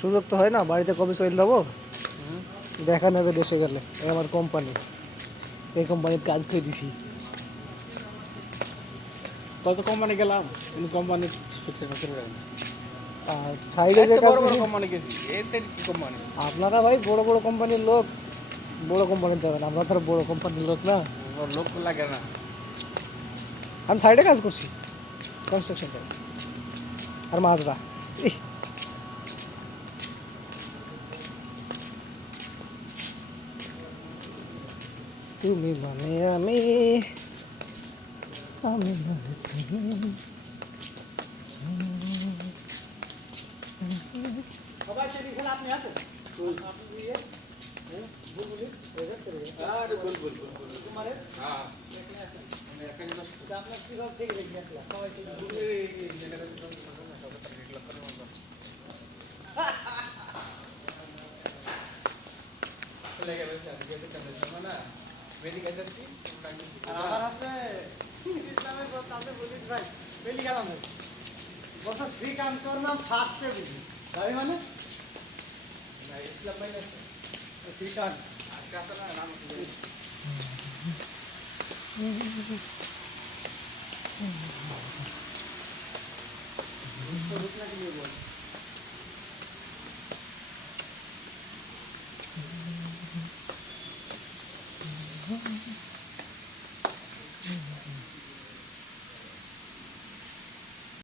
সুযোগ তো হয় না, বাড়িতে কবে চলে যাবো, দেখা নেবে দেশে গেলে। এই আমার কোম্পানি, এই কোম্পানির কাজ করে দিছি। কত কোম্পানি গেলাম কিন্তু কোম্পানি ফিক্সড আর সাইডে যে আচ্ছা কাজ বড় বড় করছি, কোম্পানি গেছি এতে কি কোম্পানি আপনারা ভাই বড় বড় কোম্পানির লোক, বড় কোম্পানির যাবেন, আমরা তো আর বড় কোম্পানির লোক না। লোক লাগে না। আমি সাইডে কাজ করছি, কনস্ট্রাকশন সাইড আর মাজরা। ইহ, তুমি মানে আমি, আমি মানে তুমি। সবাই সেটি খেলা আপনি আছেন? আপনি দিয়ে বুলবুলি আরে বল বল বল বল তোমারে হ্যাঁ আপনার কিভাবে থেকে রেখে আসলাম সবাই থেকে আমার আছে ইসলামের তাতে বলি ভাই পেলি গেলাম বলতো শ্রীকান্ত নাম ফার্স্টে বুঝি ভাই মানে ইসলাম ভাই আছে শ্রীকান্ত নাম রূপনাকে নিয়ে বল